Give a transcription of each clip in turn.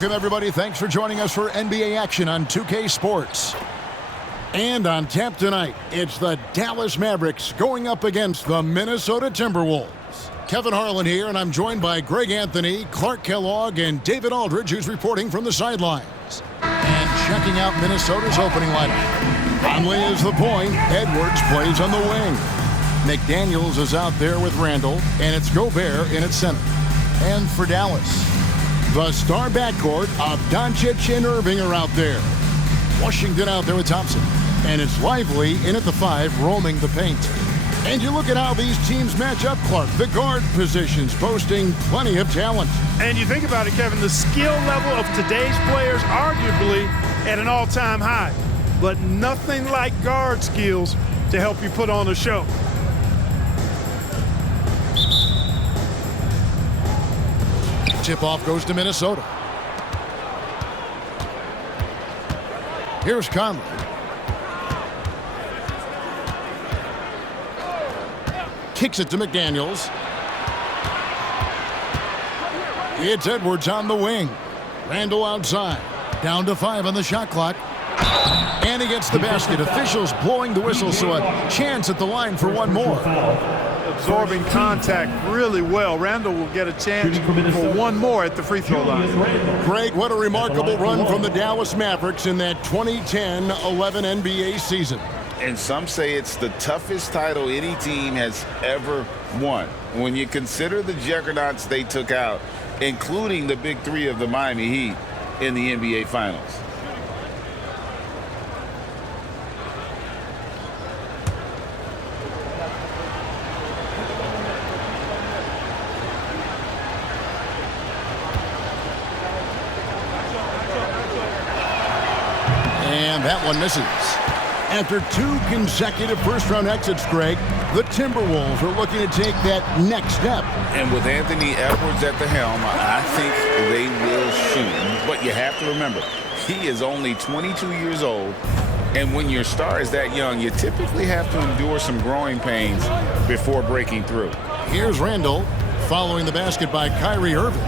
Welcome, everybody. Thanks for joining us for NBA action on 2K Sports. And on tap tonight, it's the Dallas Mavericks going up against the Minnesota Timberwolves. Kevin Harlan here, and I'm joined by Greg Anthony, Clark Kellogg, and David Aldridge, who's reporting from the sidelines. And checking out Minnesota's opening lineup. Conley is the point. Edwards plays on the wing. McDaniels is out there with Randall, and it's Gobert in at center. And for Dallas, the star backcourt of Doncic and Irving are out there. Washington out there with Thompson. And it's Lively in at the 5, roaming the paint. And you look at how these teams match up, Clark. The guard positions boasting plenty of talent. And you think about it, Kevin, the skill level of today's players arguably at an all-time high. But nothing like guard skills to help you put on a show. Tip-off goes to Minnesota. Here's Conley. Kicks it to McDaniels. It's Edwards on the wing. Randall outside. Down to 5 on the shot clock. And he gets the basket. Officials blowing the whistle, so a chance at the line for one more. Absorbing contact really well. Randall will get a chance for one more at the free throw line. Greg, what a remarkable run from the Dallas Mavericks in that 2010-11 NBA season. And some say it's the toughest title any team has ever won. When you consider the juggernauts they took out, including the big three of the Miami Heat in the NBA Finals. And that one misses. After 2 consecutive first-round exits, Greg, the Timberwolves are looking to take that next step. And with Anthony Edwards at the helm, I think they will shoot. But you have to remember, he is only 22 years old. And when your star is that young, you typically have to endure some growing pains before breaking through. Here's Randall following the basket by Kyrie Irving.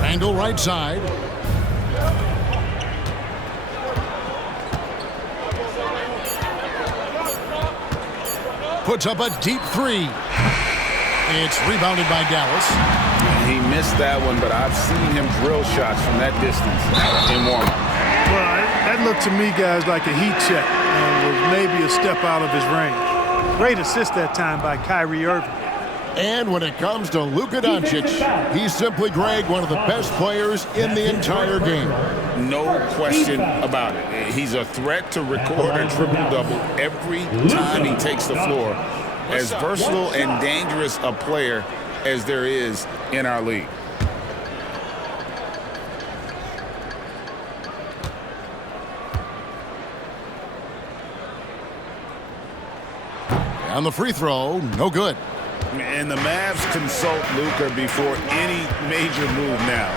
Randall right side. Puts up a deep 3. It's rebounded by Dallas. He missed that one, but I've seen him drill shots from that distance in warm-up. Well, that looked to me, guys, like a heat check and was maybe a step out of his range. Great assist that time by Kyrie Irving. And when it comes to Luka Doncic, he's simply, Greg, one of the best players in the entire game. No question about it. He's a threat to record a triple-double every time he takes the floor. As versatile and dangerous a player as there is in our league. On the free throw, no good. And the Mavs consult Luka before any major move now.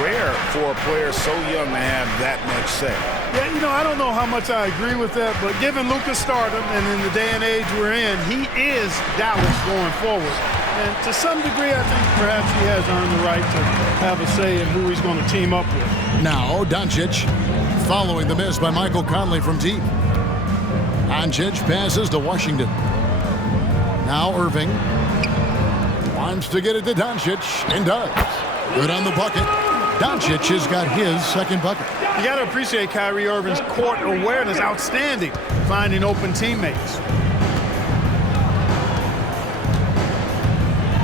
Rare for a player so young to have that much say. Yeah, you know, I don't know how much I agree with that, but given Luka's stardom and in the day and age we're in, he is Dallas going forward. And to some degree, I think perhaps he has earned the right to have a say in who he's going to team up with. Now, Doncic following the miss by Michael Conley from deep. Doncic passes to Washington. Now Irving wants to get it to Doncic, and does. Good on the bucket. Doncic has got his second bucket. You got to appreciate Kyrie Irving's court awareness, outstanding, finding open teammates.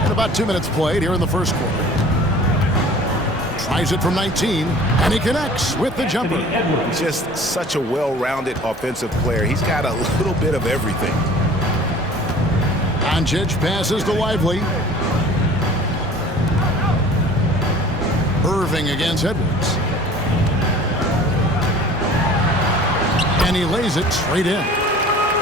And about 2 minutes played here in the first quarter. Tries it from 19, and he connects with the jumper. Just such a well-rounded offensive player. He's got a little bit of everything. Doncic passes to Lively. Irving against Edwards. And he lays it straight in.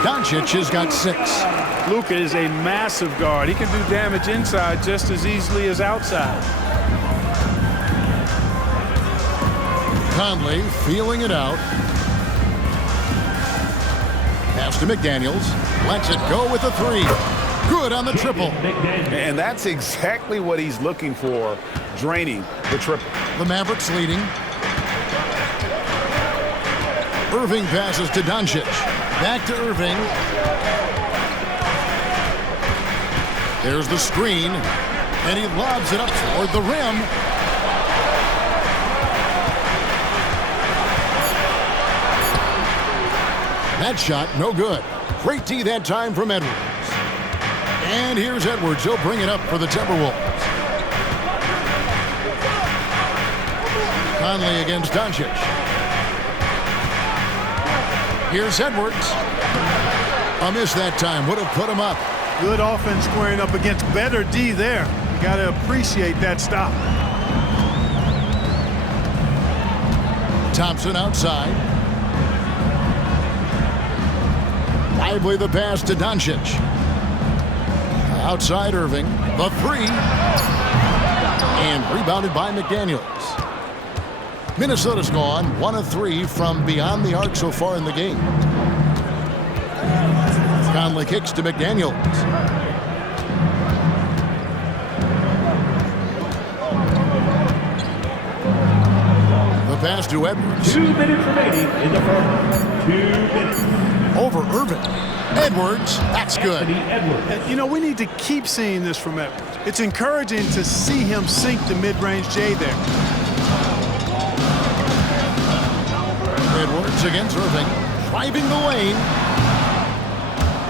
Doncic has got 6. Luka is a massive guard. He can do damage inside just as easily as outside. Conley feeling it out. Pass to McDaniels. Lets it go with a 3. Good on the triple. And that's exactly what he's looking for, draining the triple. The Mavericks leading. Irving passes to Doncic. Back to Irving. There's the screen, and he lobs it up toward the rim. That shot, no good. Great D that time from Edwards. And here's Edwards. He'll bring it up for the Timberwolves. Conley against Doncic. Here's Edwards. A miss that time. Would have put him up. Good offense squaring up against better D there. You got to appreciate that stop. Thompson outside. Lively the pass to Doncic. Outside Irving. The three. And rebounded by McDaniels. Minnesota's gone 1 of 3 from beyond the arc so far in the game. Conley kicks to McDaniels. The pass to Edwards. 2 minutes remaining in the first. 2 minutes. Over Irving. Edwards. That's good. And, you know, we need to keep seeing this from Edwards. It's encouraging to see him sink the mid-range J there. Edwards against Irving. Driving the lane.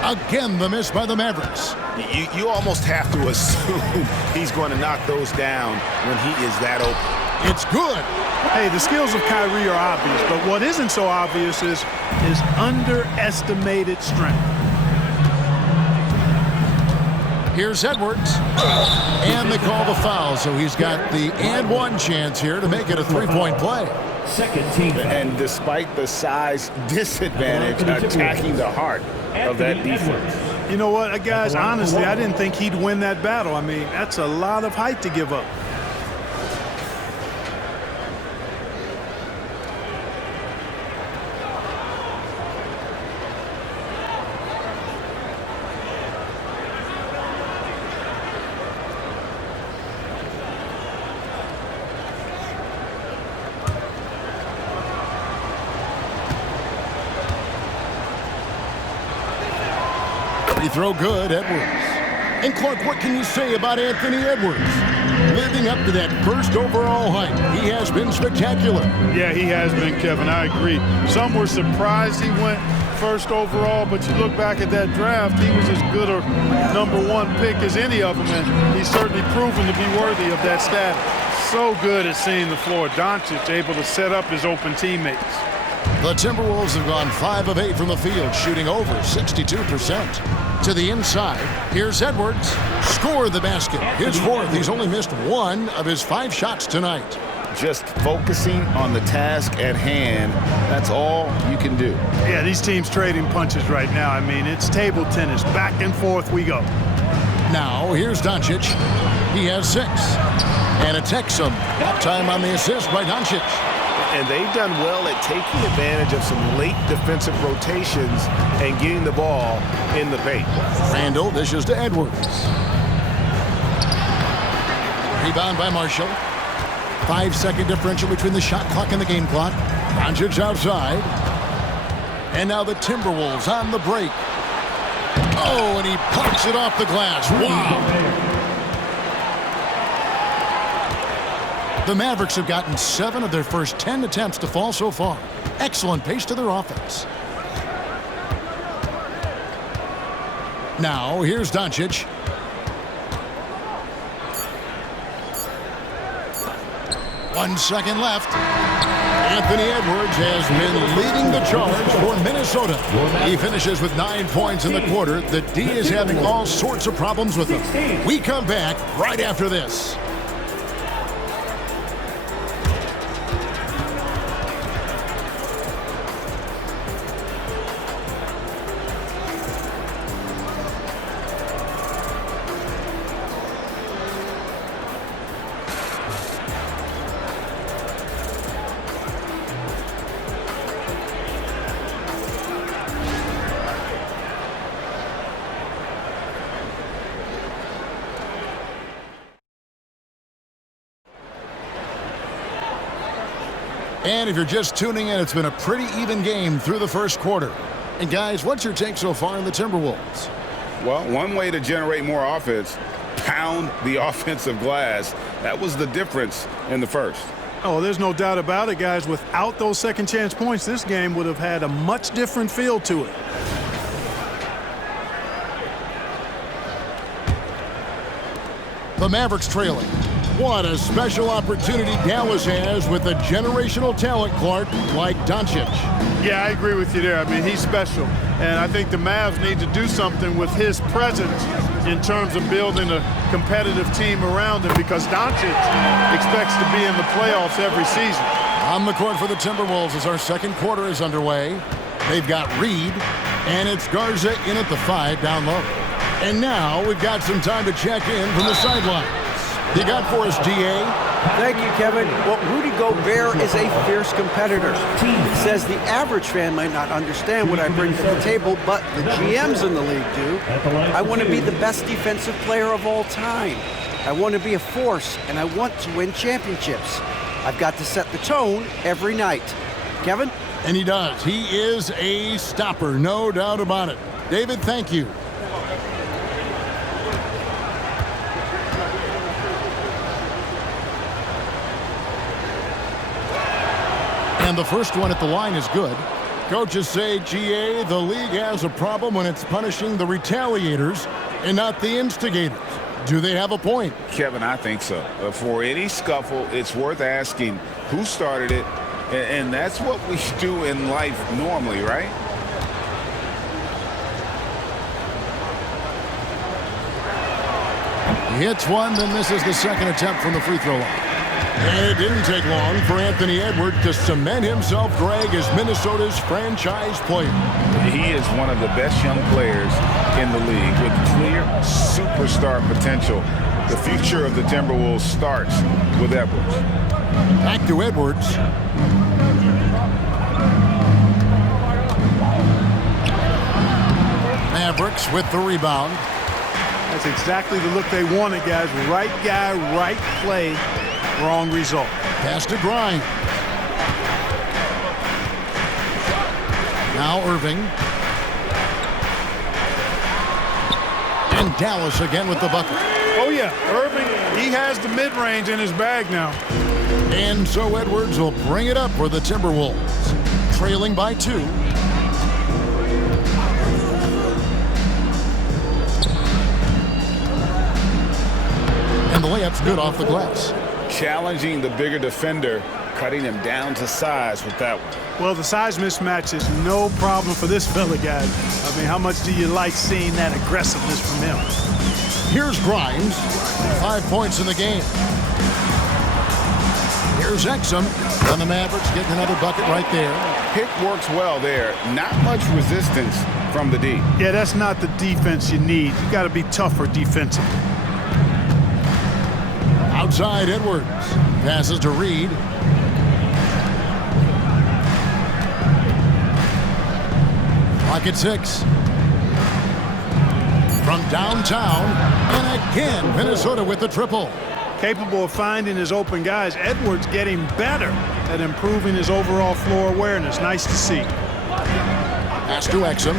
Again, the miss by the Mavericks. You almost have to assume he's going to knock those down when he is that open. It's good. Hey, the skills of Kyrie are obvious, but what isn't so obvious is his underestimated strength. Here's Edwards. And they call the foul, so he's got the and one chance here to make it a three-point play. Second team. And despite the size disadvantage, attacking the heart of that defense. You know what, guys, honestly, I didn't think he'd win that battle. I mean, that's a lot of height to give up. Free throw good, Edwards. And Clark, what can you say about Anthony Edwards? Living up to that first overall height, he has been spectacular. Yeah, he has been, Kevin. I agree. Some were surprised he went first overall, but you look back at that draft, he was as good a #1 pick as any of them, and he's certainly proven to be worthy of that status. So good at seeing the floor. Doncic able to set up his open teammates. The Timberwolves have gone 5 of 8 from the field, shooting over 62%. To the inside, here's Edwards. Score the basket. His fourth. He's only missed 1 of his 5 shots tonight. Just focusing on the task at hand, that's all you can do. Yeah, these teams trading punches right now. I mean, it's table tennis. Back and forth we go. Now, here's Doncic. He has 6. And it takes him. That time on the assist by Doncic. And they've done well at taking advantage of some late defensive rotations and getting the ball in the paint. Randall dishes to Edwards. Rebound by Marshall. 5-second differential between the shot clock and the game clock. Doncic outside. And now the Timberwolves on the break. Oh, and he punks it off the glass. Wow. The Mavericks have gotten 7 of their first 10 attempts to fall so far. Excellent pace to their offense. Now, here's Doncic. One second left. Anthony Edwards has been leading the charge for Minnesota. He finishes with 9 points in the quarter. The D is having all sorts of problems with him. We come back right after this. And if you're just tuning in, it's been a pretty even game through the first quarter. And guys, what's your take so far in the Timberwolves? Well, one way to generate more offense, pound the offensive glass. That was the difference in the first. Oh, there's no doubt about it, guys. Without those second chance points, this game would have had a much different feel to it. The Mavericks trailing. What a special opportunity Dallas has with a generational talent, Clark, like Doncic. Yeah, I agree with you there. I mean, he's special. And I think the Mavs need to do something with his presence in terms of building a competitive team around him, because Doncic expects to be in the playoffs every season. On the court for the Timberwolves as our second quarter is underway. They've got Reed, and it's Garza in at the 5 down low. And now we've got some time to check in from the sidelines. You got for us, DA? Thank you, Kevin. Well, Rudy Gobert is a fierce competitor. He says the average fan might not understand what I bring to the table, but the GMs in the league do. I want to be the best defensive player of all time. I want to be a force, and I want to win championships. I've got to set the tone every night. Kevin? And he does. He is a stopper, no doubt about it. David, thank you. And the first one at the line is good. Coaches say, GA, the league has a problem when it's punishing the retaliators and not the instigators. Do they have a point? Kevin, I think so. For any scuffle, it's worth asking who started it, and that's what we do in life normally, right? He hits one, then misses the second attempt from the free throw line. And it didn't take long for Anthony Edwards to cement himself drag as Minnesota's franchise player. He is one of the best young players in the league with clear superstar potential. The future of the Timberwolves starts with Edwards. Back to Edwards. Mavericks with the rebound. That's exactly the look they wanted, guys. Right guy, right play, wrong result. Pass to Grimes. Now Irving. And Dallas again with the bucket. Oh, yeah. Irving, he has the mid-range in his bag now. And so Edwards will bring it up for the Timberwolves. Trailing by 2. And the layup's good off the glass. Challenging the bigger defender, cutting him down to size with that one. Well, the size mismatch is no problem for this fella, guys. I mean, how much do you like seeing that aggressiveness from him? Here's Grimes, 5 points in the game. Here's Exum, and the Mavericks getting another bucket right there. Pick works well there. Not much resistance from the D. Yeah, that's not the defense you need. You got to be tougher defensively. Outside Edwards, passes to Reed. Clock at 6. From downtown, and again, Minnesota with the triple. Capable of finding his open guys. Edwards getting better at improving his overall floor awareness. Nice to see. Pass to Exum.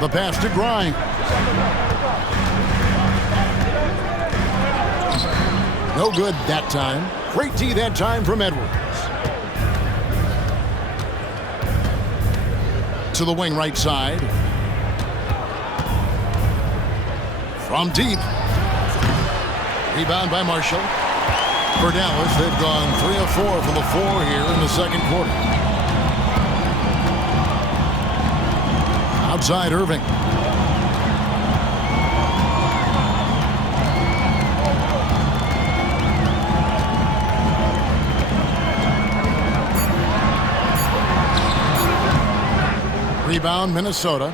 The pass to Grimes. No good that time. Great D that time from Edwards. To the wing right side. From deep. Rebound by Marshall. For Dallas, they've gone 3 of 4 from the floor here in the second quarter. Outside Irving. Rebound, Minnesota.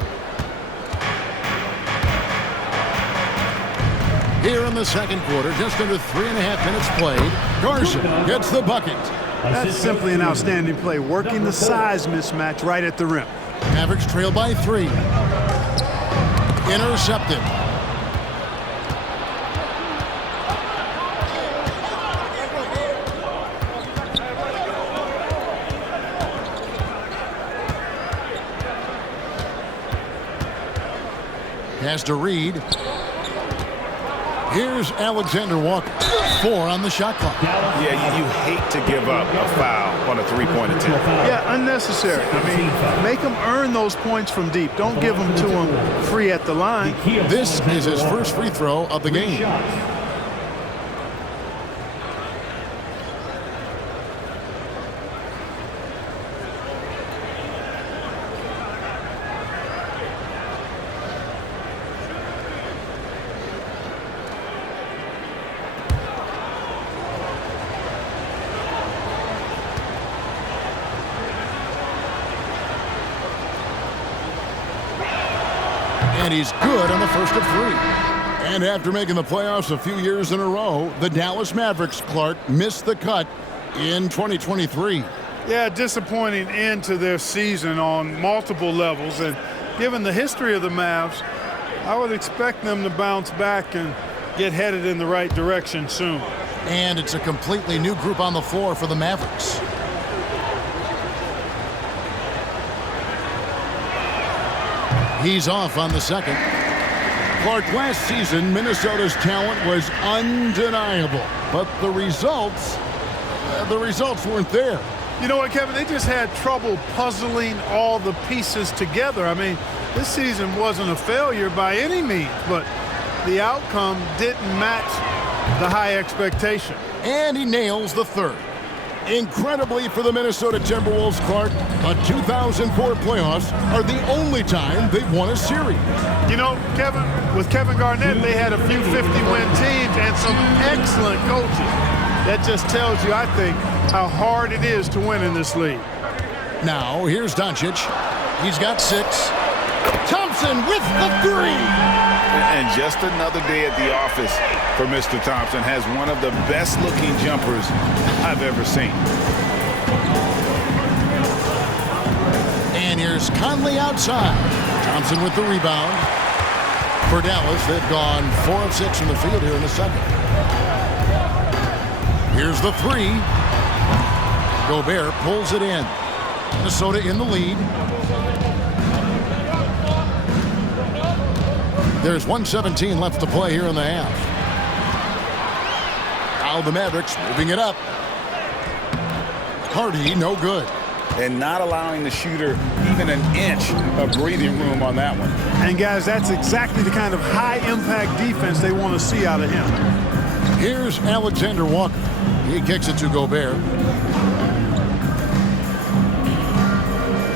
Here in the second quarter, just under 3.5 minutes played, Garza gets the bucket. That's simply an outstanding play, working the size mismatch right at the rim. Mavericks trail by 3. Intercepted. Pass to Reed. Here's Alexander Walker. 4 on the shot clock. Yeah, you hate to give up a foul on a three-point attempt. Yeah, unnecessary. I mean, make them earn those points from deep. Don't give them to them free at the line. This is his first free throw of the game. And he's good on the first of 3. And after making the playoffs a few years in a row, the Dallas Mavericks, Clark, missed the cut in 2023. Yeah, disappointing end to their season on multiple levels. And given the history of the Mavs, I would expect them to bounce back and get headed in the right direction soon. And it's a completely new group on the floor for the Mavericks. He's off on the second. Clark, last season, Minnesota's talent was undeniable, but the results weren't there. You know what, Kevin? They just had trouble puzzling all the pieces together. I mean, this season wasn't a failure by any means, but the outcome didn't match the high expectation. And he nails the third. Incredibly for the Minnesota Timberwolves, Clark, the 2004 playoffs are the only time they've won a series. You know, Kevin, with Kevin Garnett, they had a few 50-win teams and some excellent coaches. That just tells you, I think, how hard it is to win in this league. Now, here's Doncic. He's got 6. Thompson with the 3. And just another day at the office for Mr. Thompson. Has one of the best-looking jumpers I've ever seen. And here's Conley outside. Thompson with the rebound. For Dallas, they've gone 4 of 6 from the field here in the second. Here's the 3. Gobert pulls it in. Minnesota in the lead. There's 1:17 left to play here in the half. Now the Mavericks moving it up. Hardy, no good. And not allowing the shooter even an inch of breathing room on that one. And, guys, that's exactly the kind of high-impact defense they want to see out of him. Here's Alexander Walker. He kicks it to Gobert.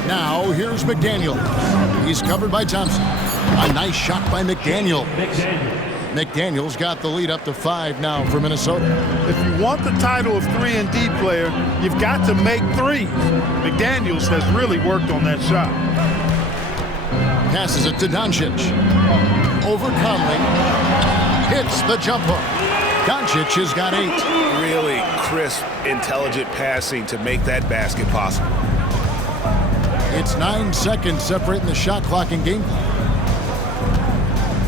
Now here's McDaniel. He's covered by Thompson. A nice shot by McDaniel. McDaniel's got the lead up to 5 now for Minnesota. If you want the title of 3-and-D player, you've got to make threes. McDaniels has really worked on that shot. Passes it to Doncic. Over Conley. Hits the jumper. Doncic has got 8. Really crisp, intelligent passing to make that basket possible. It's 9 seconds separating the shot clock and game clock.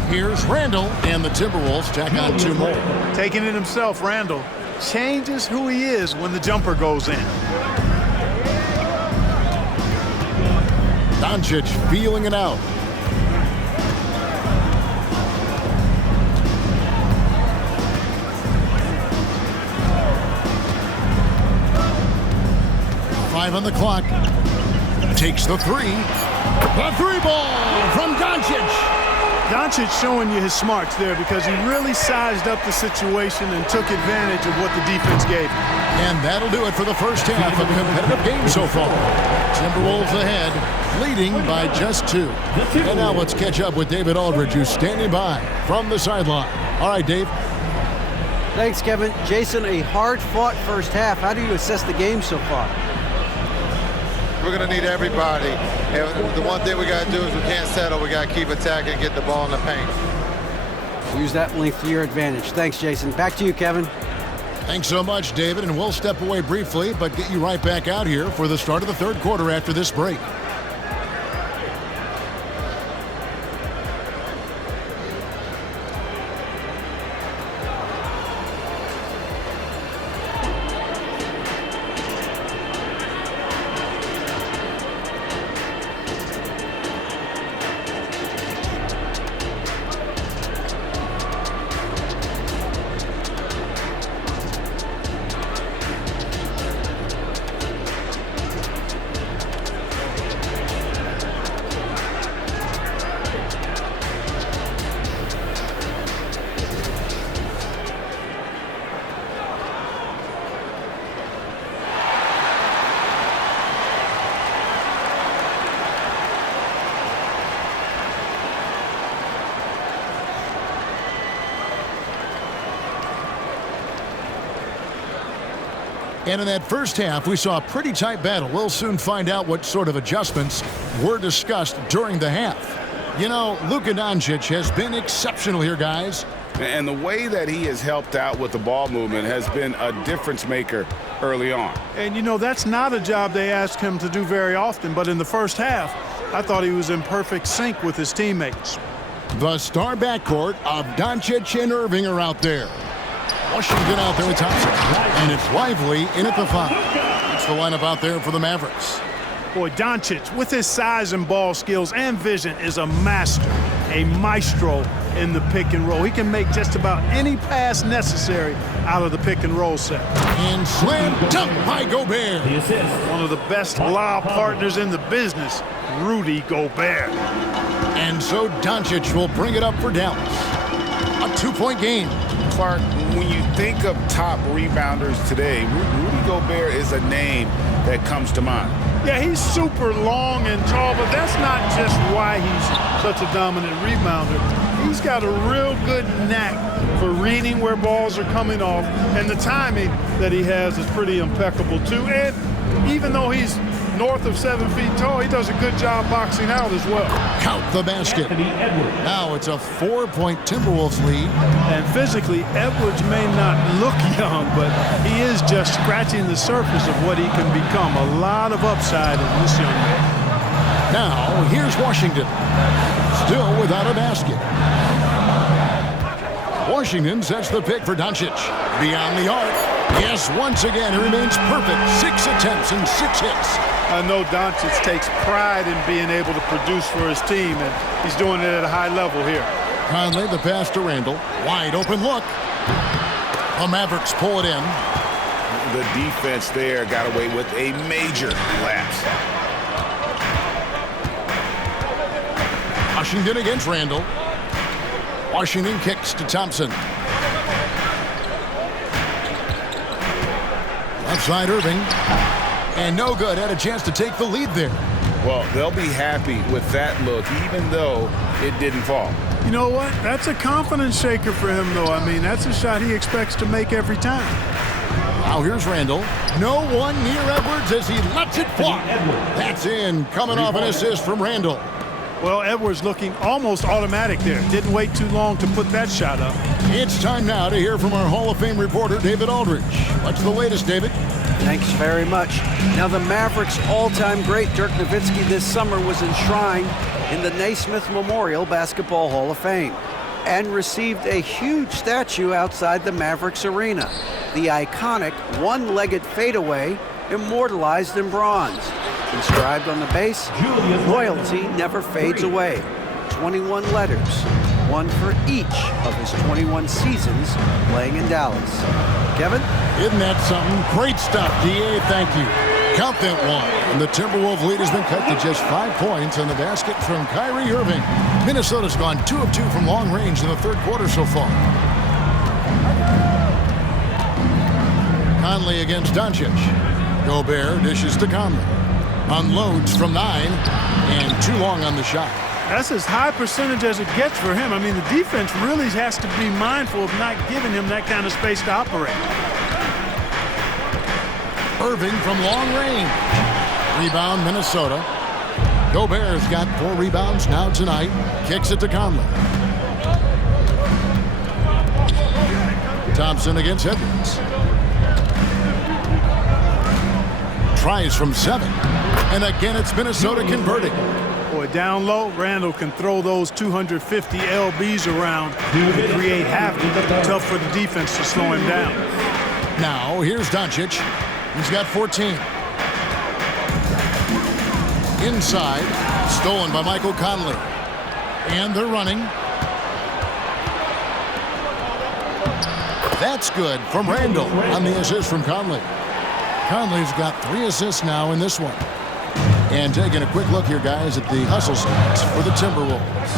Here's Randall, and the Timberwolves tack on 2 more. Taking it himself, Randall changes who he is when the jumper goes in. Doncic feeling it out. Five on the clock. Takes the 3. The 3 ball from Doncic. Doncic showing you his smarts there because he really sized up the situation and took advantage of what the defense gave him. And that'll do it for the first half of the competitive game so far. Timberwolves ahead, leading by just 2. And now let's catch up with David Aldridge, who's standing by from the sideline. All right, Dave. Thanks, Kevin. Jason, a hard-fought first half. How do you assess the game so far? We're going to need everybody. And the one thing we got to do is we can't settle. We got to keep attacking and get the ball in the paint. Use that length to your advantage. Thanks, Jason. Back to you, Kevin. Thanks so much, David. And we'll step away briefly, but get you right back out here for the start of the third quarter after this break. And in that first half, we saw a pretty tight battle. We'll soon find out what sort of adjustments were discussed during the half. You know, Luka Doncic has been exceptional here, guys. And the way that he has helped out with the ball movement has been a difference maker early on. And, you know, that's not a job they ask him to do very often. But in the first half, I thought he was in perfect sync with his teammates. The star backcourt of Doncic and Irving are out there. Washington out there with Thompson. And it's Lively in at the 5. It's the lineup out there for the Mavericks. Boy, Doncic, with his size and ball skills and vision, is a master, a maestro in the pick and roll. He can make just about any pass necessary out of the pick and roll set. And slam dunk by Gobert. The assist. One of the best lob partners in the business, Rudy Gobert. And so Doncic will bring it up for Dallas. A 2-point game. Clark, when you think of top rebounders today, Rudy Gobert is a name that comes to mind. Yeah, he's super long and tall, but that's not just why he's such a dominant rebounder. He's got a real good knack for reading where balls are coming off, and the timing that he has is pretty impeccable too. And even though he's north of 7 feet tall, he does a good job boxing out as well. Count the basket. Now it's a 4-point Timberwolves lead. And physically, Edwards may not look young, but he is just scratching the surface of what he can become. A lot of upside in this young man. Now here's Washington. Still without a basket. Washington sets the pick for Doncic. Beyond the arc. Yes, once again, he remains perfect. 6 attempts and 6 hits. I know Doncic takes pride in being able to produce for his team, and he's doing it at a high level here. Conley, the pass to Randall. Wide open look. The Mavericks pull it in. The defense there got away with a major lapse. Washington against Randall. Washington kicks to Thompson. Left side Irving. And no good. Had a chance to take the lead there. Well, they'll be happy with that look, even though it didn't fall. You know what? That's a confidence shaker for him, though. I mean, that's a shot he expects to make every time. Now here's Randall. No one near Edwards as he lets it fly. That's in. Coming off an assist from Randall. Well, Edwards looking almost automatic there. Didn't wait too long to put that shot up. It's time now to hear from our Hall of Fame reporter, David Aldridge. What's the latest, David? Thanks very much. Now, the Mavericks' all-time great Dirk Nowitzki this summer was enshrined in the Naismith Memorial Basketball Hall of Fame and received a huge statue outside the Mavericks arena. The iconic one-legged fadeaway immortalized in bronze. Inscribed on the base, loyalty never fades away. 21 letters, one for each of his 21 seasons playing in Dallas. Kevin? Isn't that something? Great stuff, DA. Thank you. Count that one. And the Timberwolves lead has been cut to just 5 points on the basket from Kyrie Irving. Minnesota's gone 2 of 2 from long range in the third quarter so far. Conley against Doncic. Gobert dishes to Conley. Unloads from 9 and too long on the shot. That's as high percentage as it gets for him. I mean, the defense really has to be mindful of not giving him that kind of space to operate. Irving from long range. Rebound, Minnesota. Gobert's got 4 rebounds now tonight. Kicks it to Conley. Thompson against Edwards. Tries from 7. And again, it's Minnesota converting. Boy, down low, Randall can throw those 250 LBs around and create havoc. Tough for the defense to slow him down. Now, here's Doncic. He's got 14. Inside, stolen by Michael Conley. And they're running. That's good from Randall on the assist from Conley. Conley's got 3 assists now in this one. And taking a quick look here, guys, at the hustle stats for the Timberwolves.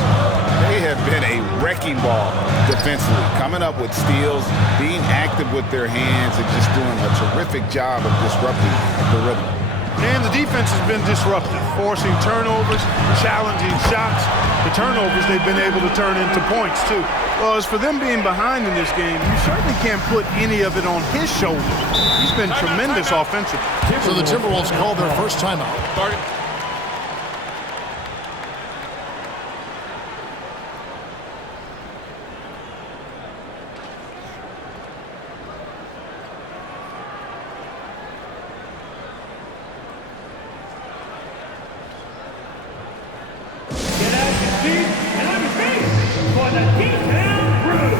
They have been a wrecking ball defensively, coming up with steals, being active with their hands, and just doing a terrific job of disrupting the rhythm. And the defense has been disruptive, forcing turnovers, challenging shots. The turnovers they've been able to turn into points, too. Well, as for them being behind in this game, you certainly can't put any of it on his shoulders. He's been tremendous offensively. So the Timberwolves called their first timeout. Get out your seat and on your feet for the T-Town Brew.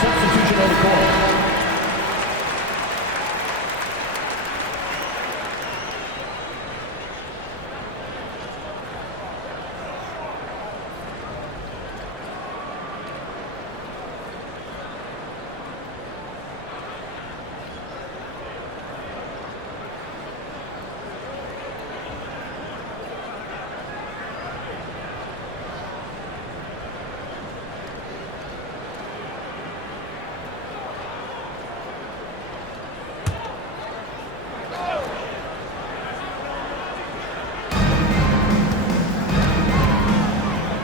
Substitution on the court.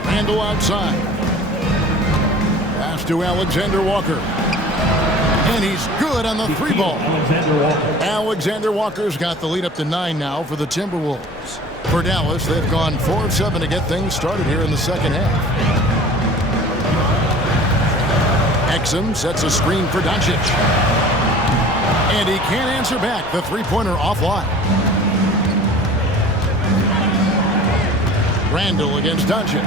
Randle outside. Pass to Alexander Walker. And he's good on the three ball. Alexander Walker's got the lead up to 9 now for the Timberwolves. For Dallas, they've gone 4 of 7 to get things started here in the second half. Exum sets a screen for Doncic. And he can't answer back. The three-pointer offline. Randle against Doncic.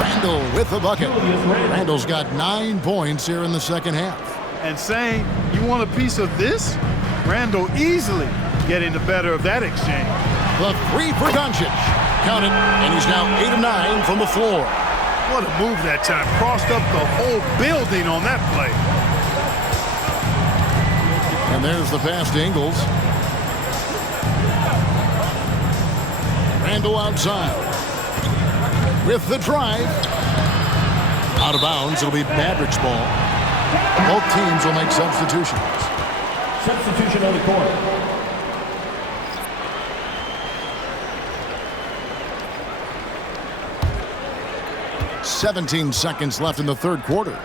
Randle with the bucket. Randle's got 9 points here in the second half. And saying, you want a piece of this? Randle easily getting the better of that exchange. The three for Doncic. Count it, and he's now 8 of 9 from the floor. What a move that time. Crossed up the whole building on that play. And there's the pass to Ingles. Randle outside. With the drive. Out of bounds. It'll be Mavericks ball. Both teams will make substitutions. Substitution on the court. "17 seconds left in the third quarter.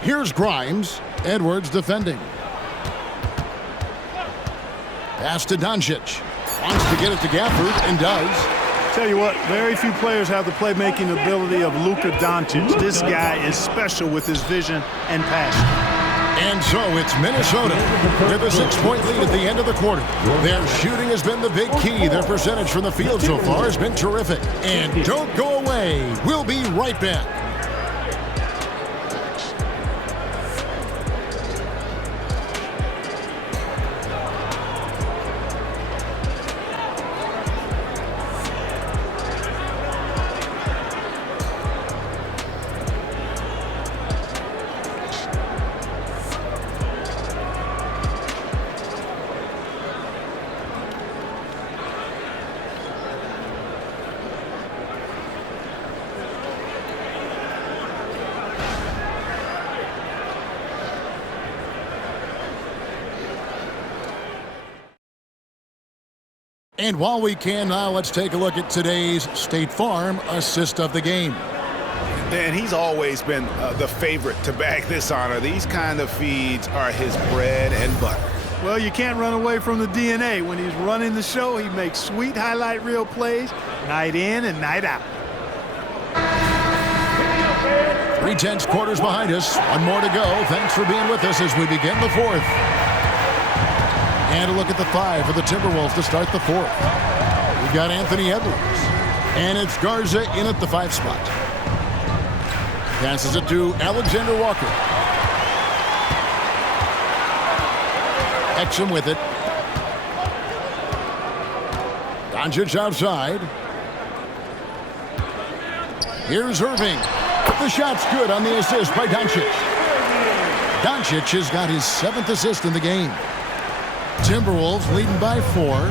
Here's Grimes. Edwards defending. Pass to Doncic. Wants to get it to Gafford and does. Tell you what, very few players have the playmaking ability of Luka Doncic. This guy is special with his vision and passion. And so it's Minnesota with a 6-point lead at the end of the quarter. Their shooting has been the big key. Their percentage from the field so far has been terrific. And don't go away. We'll be right back. And while we can now, let's take a look at today's State Farm assist of the game. And he's always been the favorite to bag this honor. These kind of feeds are his bread and butter. Well, you can't run away from the DNA. When he's running the show, he makes sweet highlight reel plays night in and night out. 3/10 quarters behind us. One more to go. Thanks for being with us as we begin the fourth. And a look at the 5 for the Timberwolves to start the fourth. We've got Anthony Edwards. And it's Garza in at the 5 spot. Passes it to Alexander Walker. Exum with it. Doncic outside. Here's Irving. The shot's good on the assist by Doncic. Doncic has got his 7th assist in the game. Timberwolves leading by 4.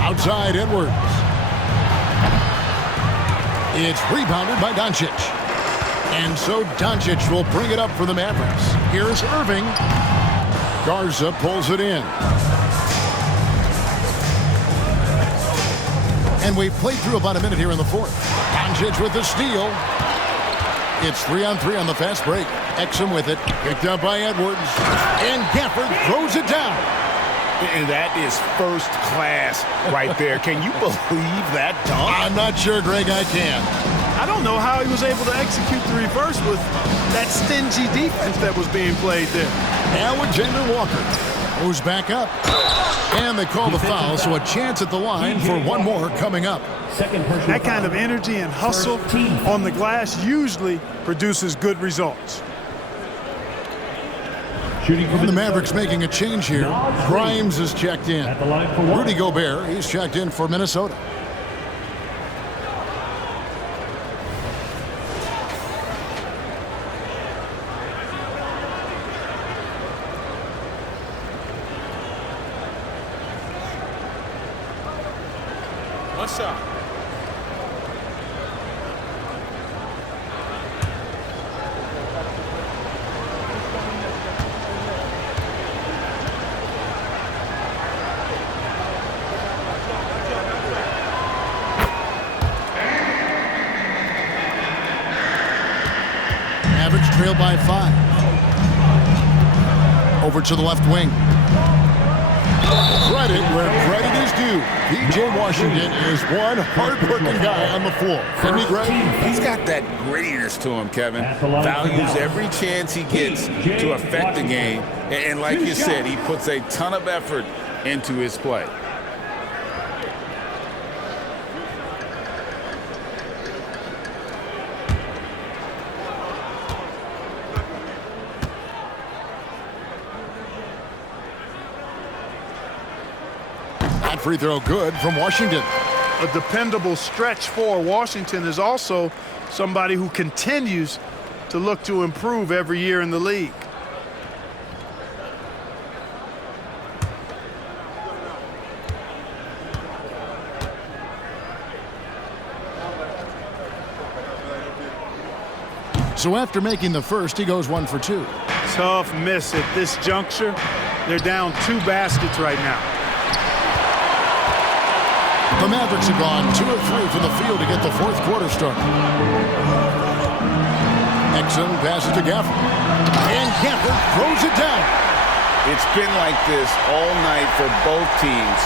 Outside Edwards. It's rebounded by Doncic. And so Doncic will bring it up for the Mavericks. Here's Irving. Garza pulls it in. And we've played through about a minute here in the fourth. Doncic with the steal. It's 3-on-3 on the fast break. Exum with it. Picked up by Edwards. And Gafford throws it down. And that is first class right there. Can you believe that dunk? I'm not sure, Greg, I can. I don't know how he was able to execute the reverse with that stingy defense that was being played there. Alexander Walker moves back up. And they call the foul, so a chance at the line for one more coming up. That kind of energy and hustle on the glass usually produces good results. And the Mavericks making a change here. Grimes is checked in. Rudy Gobert, he's checked in for Minnesota. What's up? Mavericks trail by 5. Over to the left wing. Credit where credit is due. P.J. Washington is one hard-working guy on the floor. Isn't he, Greg? He's got that grittiness to him, Kevin. Values every chance he gets to affect the game. And like you said, he puts a ton of effort into his play. Free throw good from Washington. A dependable stretch for Washington is also somebody who continues to look to improve every year in the league. So after making the first, he goes 1 for 2. Tough miss at this juncture. They're down 2 baskets right now. The Mavericks have gone 2 of 3 from the field to get the fourth quarter started. Exum passes to Gafford. And Gafford throws it down. It's been like this all night for both teams.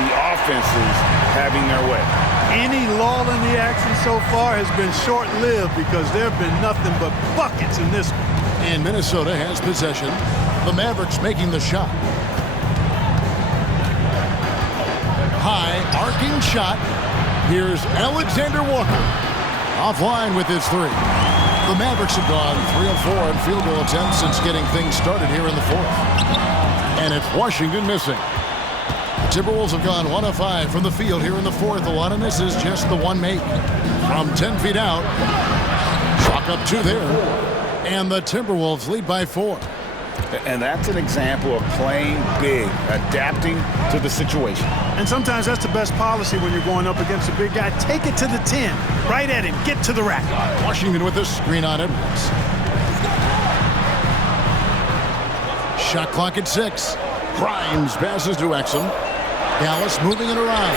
The offenses having their way. Any lull in the action so far has been short-lived because there have been nothing but buckets in this one. And Minnesota has possession. The Mavericks making the shot. High, arcing shot. Here's Alexander Walker. Offline with his 3. The Mavericks have gone 3 of 4 in field goal attempts since getting things started here in the fourth. And it's Washington missing. The Timberwolves have gone 1 of 5 from the field here in the fourth. A lot of misses, just the one make. From 10 feet out. Chalk up 2 there. And the Timberwolves lead by 4. And that's an example of playing big, adapting to the situation. And sometimes that's the best policy when you're going up against a big guy. Take it to the 10. Right at him. Get to the rack. Washington with the screen on Edwards. Shot clock at 6. Grimes passes to Exum. Dallas moving it around.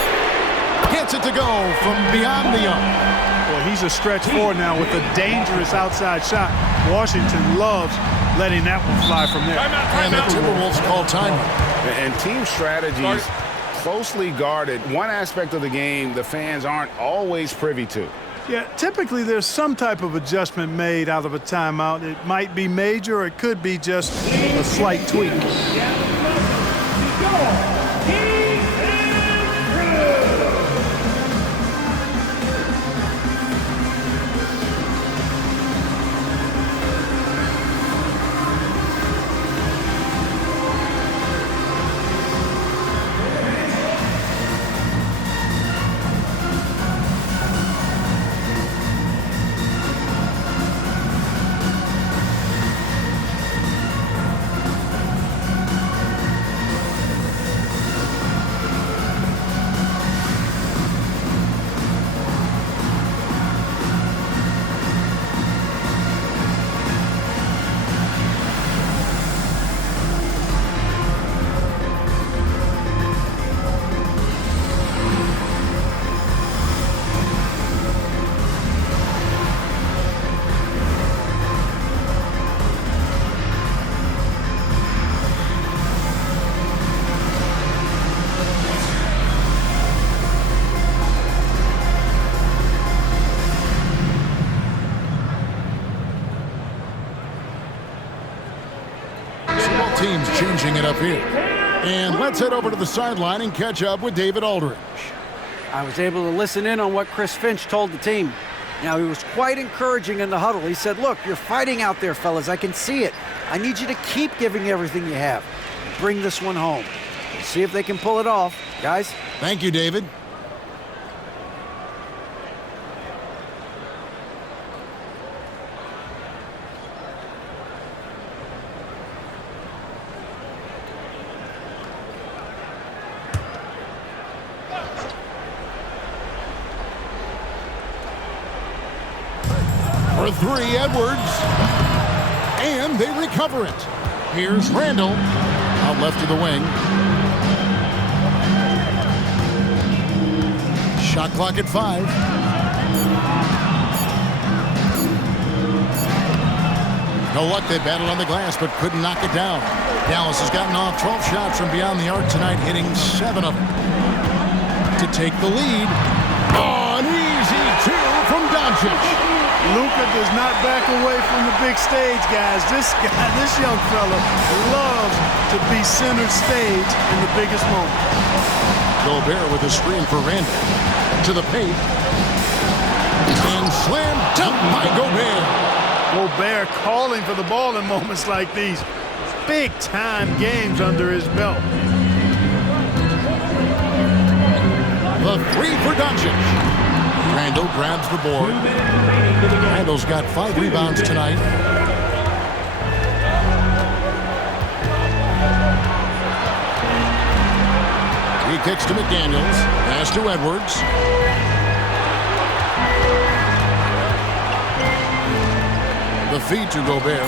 Gets gets it to go from beyond the arc. Well, he's a stretch forward now with a dangerous outside shot. Washington loves letting that one fly from there. And the Timberwolves call timeout. And team strategies closely guarded. One aspect of the game the fans aren't always privy to. Yeah, typically there's some type of adjustment made out of a timeout. It might be major or it could be just a slight tweak. Teams changing it up here. And let's head over to the sideline and catch up with David Aldridge. I was able to listen in on what Chris Finch told the team. Now, he was quite encouraging in the huddle. He said, look, you're fighting out there, fellas. I can see it. I need you to keep giving everything you have. Bring this one home. See if they can pull it off. Guys? Thank you, David. For three, Edwards. And they recover it. Here's Randall. Out left to the wing. Shot clock at 5. No luck, they battled on the glass, but couldn't knock it down. Dallas has gotten off 12 shots from beyond the arc tonight, hitting 7 of them. To take the lead. Oh, an easy 2 from Doncic. Luka does not back away from the big stage, guys. This young fella loves to be center stage in the biggest moment. Gobert with a screen for Randall. To the paint. And slam dunk by Gobert. Gobert calling for the ball in moments like these. Big-time games under his belt. The 3 for Doncic. Randall grabs the board. Randall's got 5 rebounds tonight. He kicks to McDaniels. Pass to Edwards. The feed to Gobert.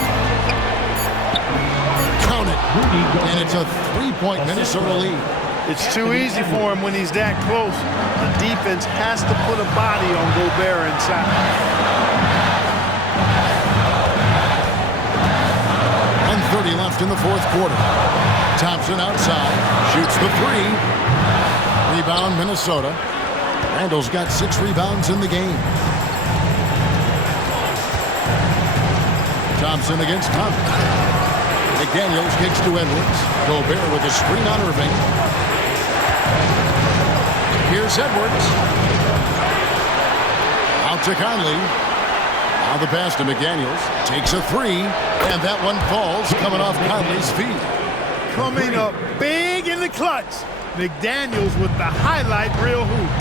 Count it. And it's a 3-point Minnesota lead. It's too easy for him when he's that close. The defense has to put a body on Gobert inside. 1:30 left in the fourth quarter. Thompson outside. Shoots the 3. Rebound, Minnesota. Randall's got 6 rebounds in the game. Thompson against Thompson. McDaniels kicks to Edwards. Gobert with a screen on Irving. Here's Edwards. Out to Conley. Now the pass to McDaniels. Takes a 3. And that one falls coming off Conley's feet. Coming up big in the clutch. McDaniels with the highlight reel hoop.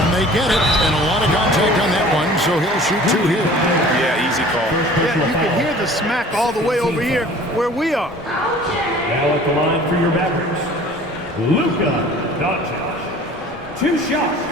And they get it. And a lot of contact on that one, so he'll shoot 2 here. Yeah, easy call. Yeah, you can hear the smack all the way over here where we are. Now at the line for your Mavericks, Luka Doncic. 2 shots.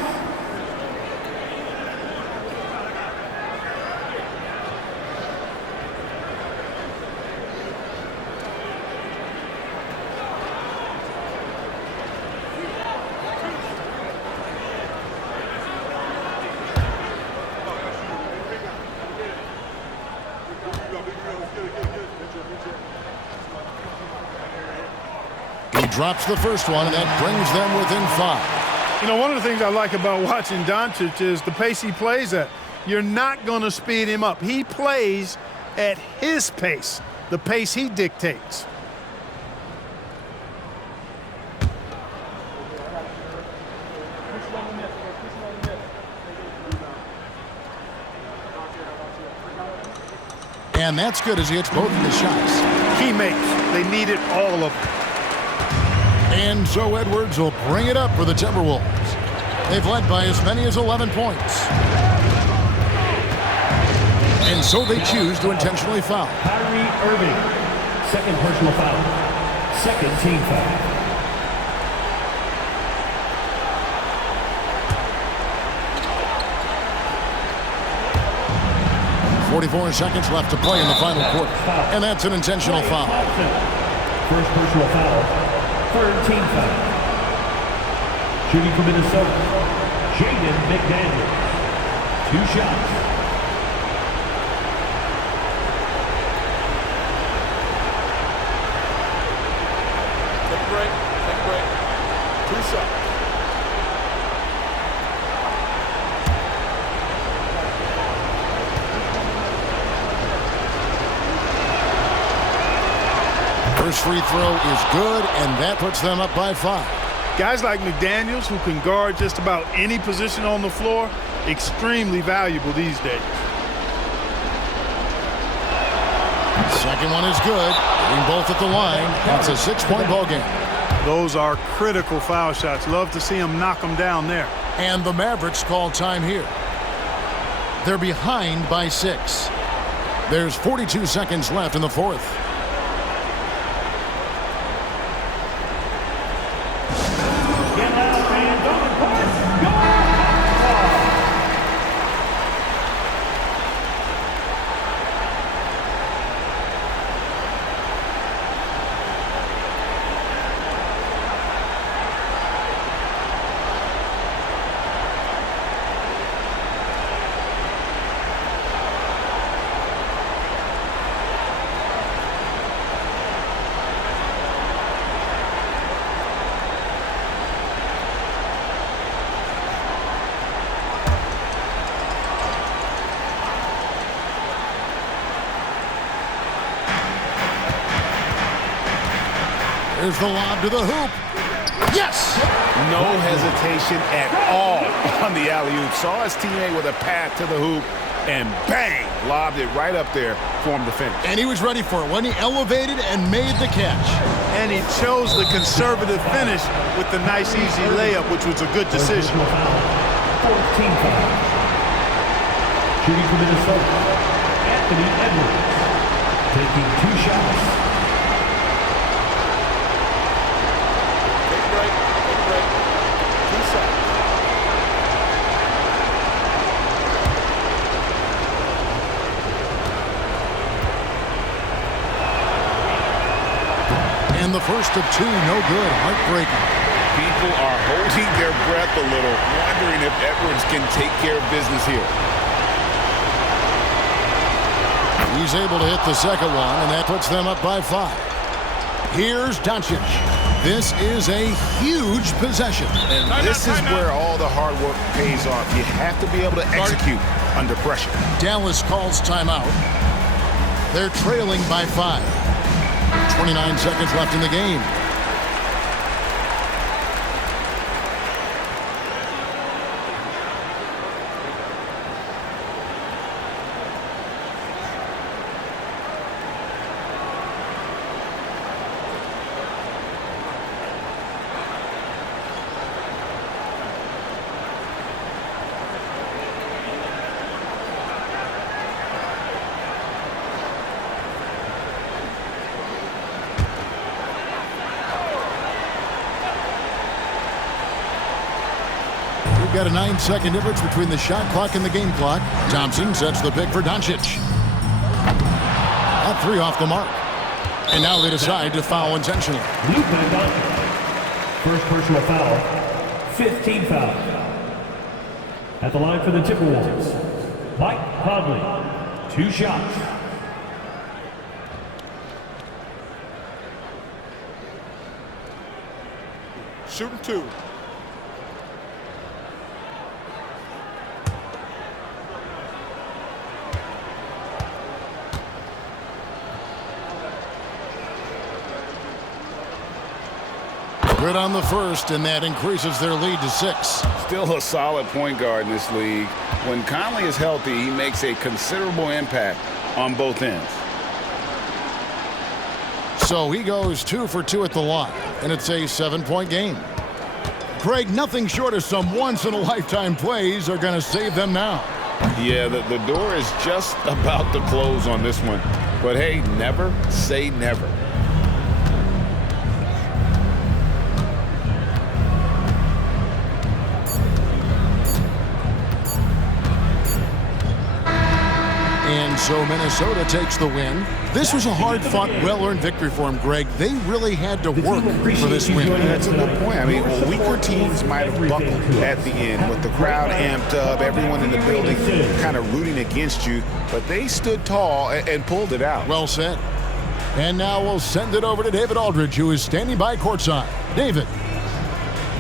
drops the first one, and that brings them within 5. You know, one of the things I like about watching Doncic is the pace he plays at. You're not going to speed him up. He plays at his pace, the pace he dictates. And that's good as he hits both of the shots. Key makes. They needed all of them. And so Edwards will bring it up for the Timberwolves. They've led by as many as 11 points. And so they choose to intentionally foul. Kyrie Irving, second personal foul. Second team foul. .44 seconds left to play in the final quarter. And that's an intentional foul. First personal foul. Third team foul. Shooting for Minnesota, Jaden McDaniels. 2 shots. Take a break. 2 shots. First free throw is good, and that puts them up by 5. Guys like McDaniels, who can guard just about any position on the floor, extremely valuable these days. Second one is good. Hitting both at the line. That's a 6-point ball game. Those are critical foul shots. Love to see him knock them down there. And the Mavericks call time here. They're behind by 6. There's 42 seconds left in the fourth. There's the lob to the hoop. Yes! No hesitation at all on the alley-oop. Saw his teammate with a path to the hoop, and bang! Lobbed it right up there for him to finish. And he was ready for it when he elevated and made the catch. And he chose the conservative finish with the nice, easy layup, which was a good decision. 14 foul. Shooting for Minnesota, Anthony Edwards. Taking 2 shots. And the first of 2, no good. Heartbreaking. People are holding their breath a little, wondering if Edwards can take care of business here. He's able to hit the second one, and that puts them up by 5. Here's Doncic. This is a huge possession. And this is where all the hard work pays off. You have to be able to execute under pressure. Dallas calls timeout. They're trailing by 5. 29 seconds left in the game. Got a 9-second difference between the shot clock and the game clock. Thompson sets the pick for Doncic. That 3 off the mark. And now they decide to foul intentionally. Luka Doncic. First personal foul. 15 foul. At the line for the Timberwolves, Mike Conley. 2 shots. shooting 2. Good on the first, and that increases their lead to 6. Still a solid point guard in this league. When Conley is healthy, he makes a considerable impact on both ends. So he goes 2 for 2 at the line, and it's a 7-point game. Greg, nothing short of some once-in-a-lifetime plays are going to save them now. Yeah, the door is just about to close on this one. But hey, never say never. And so Minnesota takes the win. This was a hard-fought, well-earned victory for them, Greg. They really had to work for this win. That's a good point. I mean, weaker teams might have buckled at the end with the crowd amped up, everyone in the building kind of rooting against you, but they stood tall and pulled it out. Well said. And now we'll send it over to David Aldridge, who is standing by courtside. David.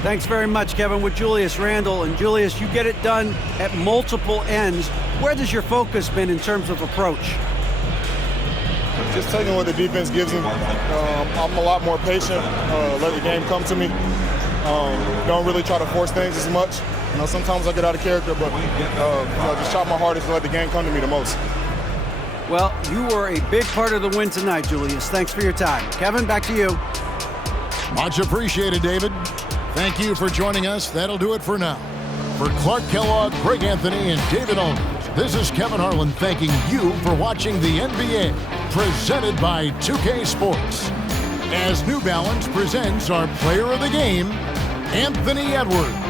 Thanks very much, Kevin, with Julius Randle. And Julius, you get it done at multiple ends. Where does your focus been in terms of approach? Just taking what the defense gives me. I'm a lot more patient, let the game come to me. Don't really try to force things as much. You know, sometimes I get out of character, but just try my hardest to let the game come to me the most. Well, you were a big part of the win tonight, Julius. Thanks for your time. Kevin, back to you. Much appreciated, David. Thank you for joining us. That'll do it for now. For Clark Kellogg, Greg Anthony, and David Aldridge, this is Kevin Harlan thanking you for watching the NBA, presented by 2K Sports. As New Balance presents our player of the game, Anthony Edwards.